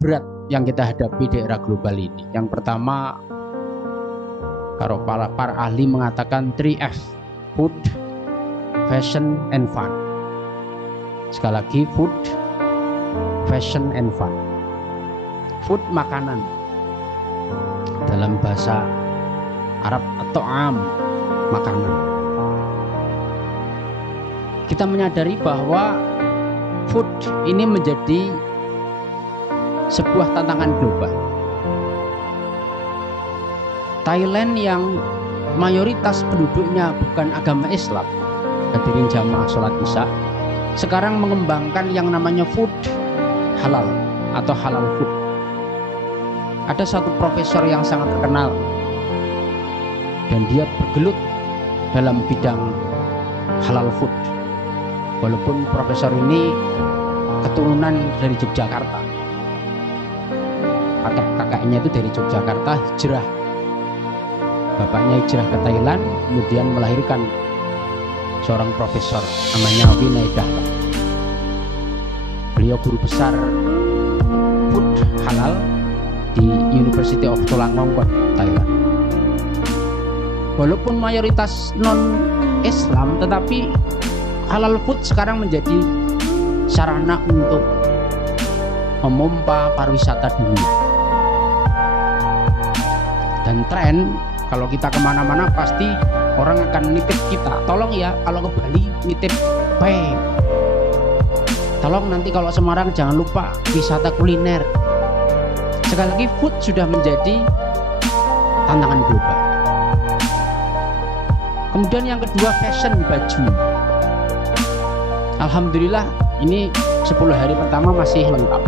berat yang kita hadapi di era global ini. Yang pertama, kalau para ahli mengatakan 3F, food, fashion, and fun. Sekali lagi, food, fashion, and fun. Food, makanan, dalam bahasa Arab atau makanan. Kita menyadari bahwa food ini menjadi sebuah tantangan global. Thailand yang mayoritas penduduknya bukan agama Islam, hadirin jamaah sholat isya, sekarang mengembangkan yang namanya food halal atau halal food. Ada satu profesor yang sangat terkenal dan dia bergelut dalam bidang halal food. Walaupun profesor ini keturunan dari Yogyakarta, kakaknya itu dari Yogyakarta hijrah, bapaknya hijrah ke Thailand, kemudian melahirkan seorang profesor namanya Vinay Dahlan. Beliau guru besar food halal di University of Chulalongkorn, Thailand. Walaupun mayoritas non-Islam, tetapi halal food sekarang menjadi sarana untuk memompa pariwisata dunia. Dan tren, kalau kita kemana-mana pasti orang akan nitip kita, tolong ya kalau ke Bali nitip pay, tolong nanti kalau Semarang jangan lupa wisata kuliner. Sekali lagi, food sudah menjadi tantangan global. Kemudian yang kedua, fashion, baju. Alhamdulillah ini 10 hari pertama masih lengkap.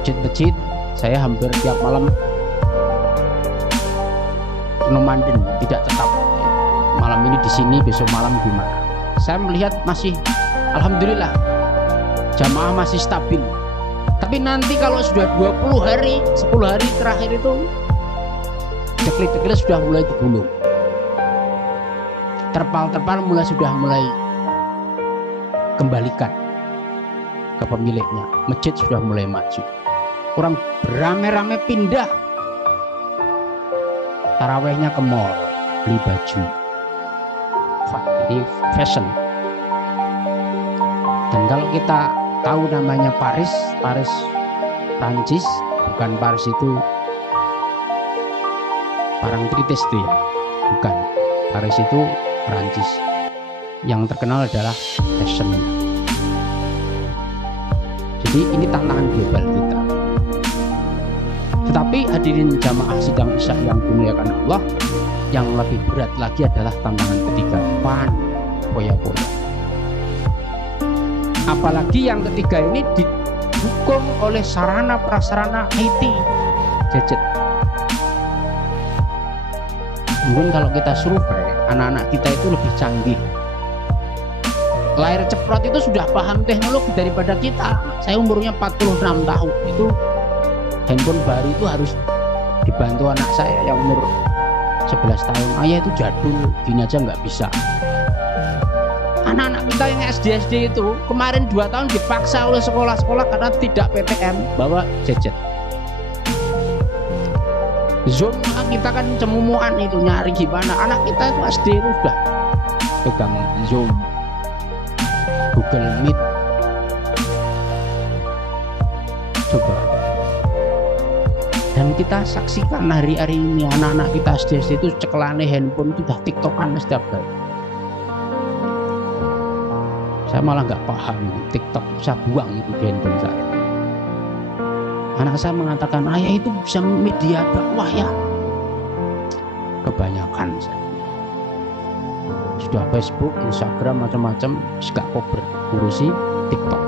Masjid-masjid saya hampir tiap malam nomaden, tidak tetap. Malam ini di sini, besok malam di mana. Saya melihat masih alhamdulillah jamaah masih stabil. Tapi nanti kalau sudah 20 hari, 10 hari terakhir itu deklit-deklit sudah mulai digulung. Terpal-terpal sudah mulai kembalikan ke pemiliknya. Masjid sudah mulai maju. Orang beramai-ramai pindah tarawehnya ke mall, beli baju. Ini fashion. Dan kalau kita tahu namanya Paris Prancis, bukan Paris itu Parangtritis itu ya, bukan. Paris itu Prancis. Yang terkenal adalah fashion. Jadi ini tantangan global kita. Tetapi hadirin jamaah sidang isya yang dimuliakan Allah, yang lebih berat lagi adalah tantangan ketiga, fun, foya-foya. Apalagi yang ketiga ini didukung oleh sarana prasarana IT, gadget. Mungkin kalau kita survei, anak-anak kita itu lebih canggih. Layar ceprot itu sudah paham teknologi daripada kita. Saya umurnya 46 tahun, itu handphone baru itu harus dibantu anak saya yang umur 11 tahun. Ayah itu jadul, gini aja nggak bisa. Anak-anak kita yang SD itu kemarin 2 tahun dipaksa oleh sekolah-sekolah karena tidak PTM bawa gadget. Zoom kita kan cemumuan itu nyari gimana. Anak kita itu SD itu sudah pegang Zoom, Google Meet. Coba. Dan kita saksikan hari-hari ini anak-anak kita SD itu cekelane handphone itu udah tiktokan setiap hari. Saya malah nggak paham TikTok, saya buang itu di handphone saya. Anak saya mengatakan, ayah itu bisa media dakwah ya. Kebanyakan saya. Sudah Facebook, Instagram, macam-macam, gak kober, ngurusi TikTok.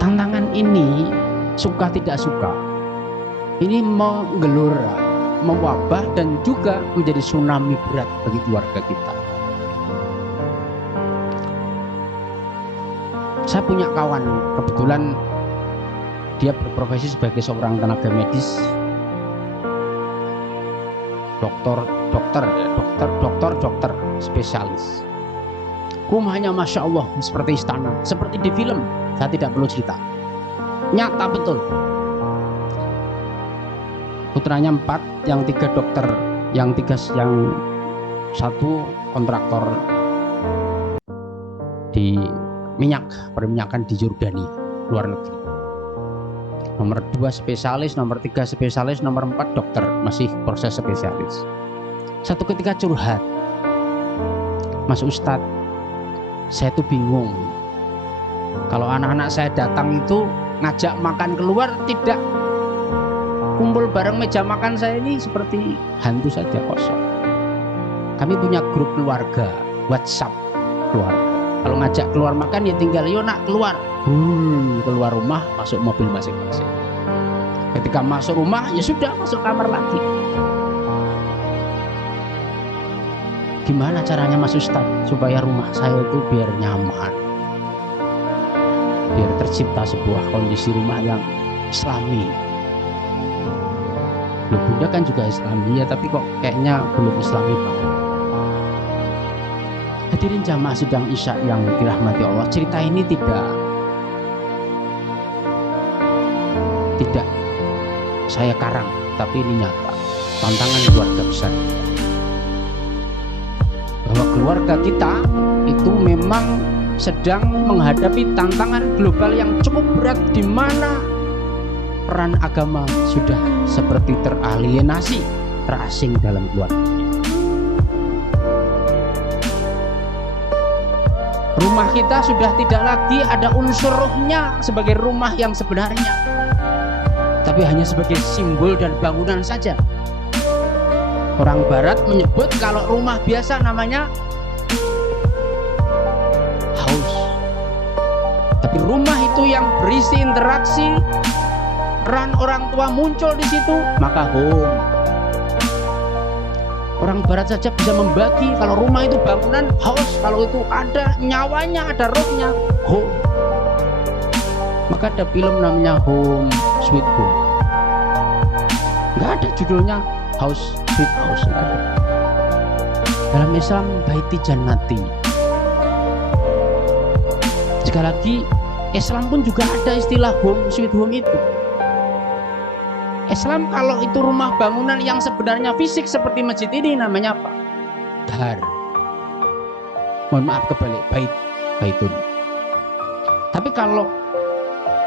Tantangan ini, suka tidak suka, ini menggelora, mewabah, dan juga menjadi tsunami berat bagi keluarga kita. Saya punya kawan, kebetulan dia berprofesi sebagai seorang tenaga medis, dokter spesialis. Rumahnya Masya Allah seperti istana, seperti di film. Saya tidak perlu cerita. nyata betul. Putranya 4, yang 3 dokter, yang 1 kontraktor di perminyakan di Yordania, luar negeri. Nomor 2 spesialis, nomor 3 spesialis, nomor 4 dokter, masih proses spesialis. Satu ketika curhat, Mas Ustadz, saya tuh bingung. Kalau anak-anak saya datang itu ngajak makan keluar, tidak kumpul bareng meja makan saya ini seperti hantu saja, kosong. Kami punya grup keluarga, WhatsApp keluarga. Kalau ngajak keluar makan ya tinggal yuk nak keluar. Keluar rumah, masuk mobil masing-masing. Ketika masuk rumah ya sudah masuk kamar lagi. Gimana caranya Mas Ustadz supaya rumah saya itu biar nyaman, biar tercipta sebuah kondisi rumah yang islami? Loh, Bunda kan juga islami ya, tapi kok kayaknya belum islami banget. Hadirin jamaah sidang Isya yang dirahmati Allah, cerita ini tidak saya karang, tapi ini nyata. Tantangan keluarga besar, bahwa keluarga kita itu memang sedang menghadapi tantangan global yang cukup berat, di mana peran agama sudah seperti teralienasi, terasing dalam keluarga. Rumah kita sudah tidak lagi ada unsur rohnya sebagai rumah yang sebenarnya, tapi hanya sebagai simbol dan bangunan saja. Orang Barat menyebut kalau rumah biasa namanya house, tapi rumah itu yang berisi interaksi, peran orang tua muncul di situ, maka home. Orang Barat saja bisa membagi kalau rumah itu bangunan house, kalau itu ada nyawanya, ada rohnya, home. Maka ada film namanya Home Sweet Home. Nggak ada judulnya House Sweet House, nggak ada. Dalam Islam Baiti Jannati. Sekali lagi, Islam pun juga ada istilah Home Sweet Home itu. Islam kalau itu rumah bangunan yang sebenarnya fisik seperti masjid ini namanya apa? Dar. Mohon maaf kebalik, baitun. Tapi kalau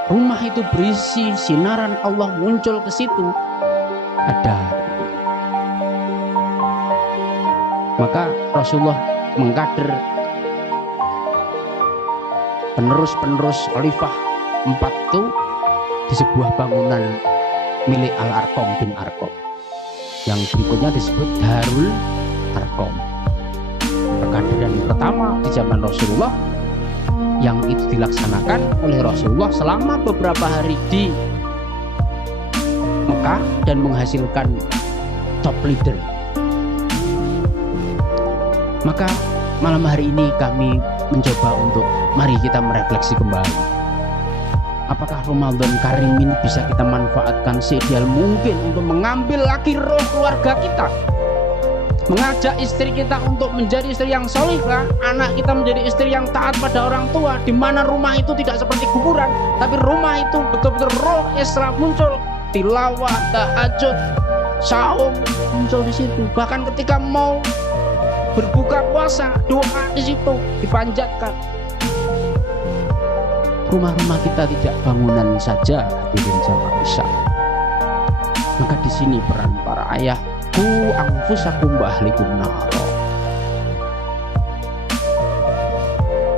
rumah itu berisi sinaran Allah muncul ke situ, ada. Maka Rasulullah mengkader penerus Khalifah 4 itu di sebuah bangunan milik Al-Arqam bin Arqam, yang berikutnya disebut Darul Arqam. Perkaderan pertama di zaman Rasulullah yang itu dilaksanakan oleh Rasulullah selama beberapa hari di Mekah dan menghasilkan top leader. Maka malam hari ini kami mencoba untuk mari kita merefleksi kembali. Apakah Ramadan Karim ini bisa kita manfaatkan seideal mungkin untuk mengambil lagi roh keluarga kita, mengajak istri kita untuk menjadi istri yang salihah, anak kita menjadi istri yang taat pada orang tua, di mana rumah itu tidak seperti kuburan, tapi rumah itu betul-betul roh Islam muncul, tilawah, tahajud, saum muncul di situ. Bahkan ketika mau berbuka puasa, doa di situ dipanjatkan. Rumah-rumah kita tidak bangunan saja, hadirin jamaah Isya. Maka di sini peran para ayah, ku anfusakum wa ahlikum naro.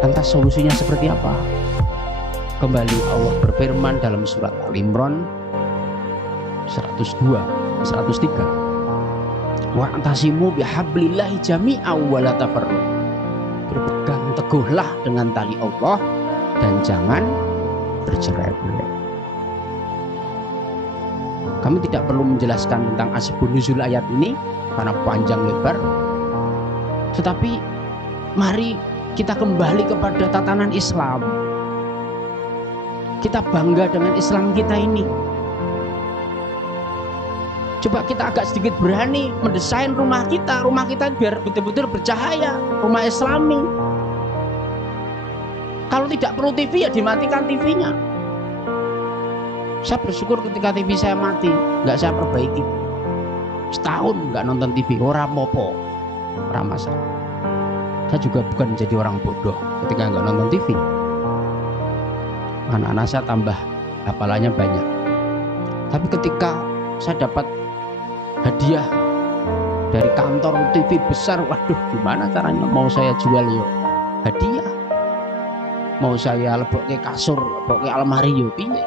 Lantas solusinya seperti apa? Kembali Allah berfirman dalam surat Al-Imran 102, 103. Wa'tasimu bihablillahi jami'an wa la tafarraqu. Berpegang teguhlah dengan tali Allah dan jangan bercerai-berai. Kami tidak perlu menjelaskan tentang asbabun nuzul ayat ini karena panjang lebar. Tetapi mari kita kembali kepada tatanan Islam. Kita bangga dengan Islam kita ini. Coba kita agak sedikit berani mendesain rumah kita biar betul-betul bercahaya, rumah Islami. Kalau tidak perlu TV ya dimatikan TV-nya. Saya bersyukur ketika TV saya mati, nggak saya perbaiki. Setahun nggak nonton TV, ora popo, ora masalah. Saya juga bukan jadi orang bodoh ketika nggak nonton TV. Anak-anak saya tambah hafalannya banyak. Tapi ketika saya dapat hadiah dari kantor TV besar, waduh gimana caranya? Mau saya jual yo hadiah, mau saya lebokke kasur, lebokke almari yo piye?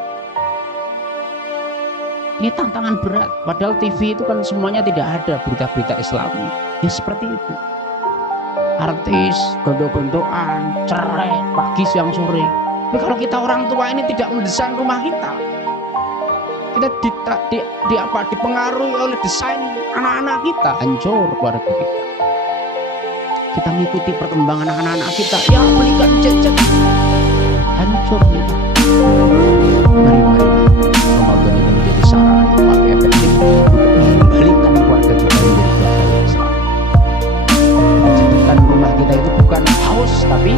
Ini tantangan berat. Padahal TV itu kan semuanya tidak ada berita-berita Islami. Ya seperti itu. Artis, gontok-gontokan, cerai, pagi siang sore. Tapi kalau kita orang tua ini tidak mendesain rumah kita, kita dipengaruhi oleh desain anak-anak kita, hancur keluarga kita. Kita mengikuti perkembangan anak-anak kita, ya belikan gadget, hancur kita. Mari Ramadan ini menjadi sarana yang paling efektif untuk mengembalikan keluarga kita menjadi keluarga Islam. Jadikan rumah kita itu bukan haus tapi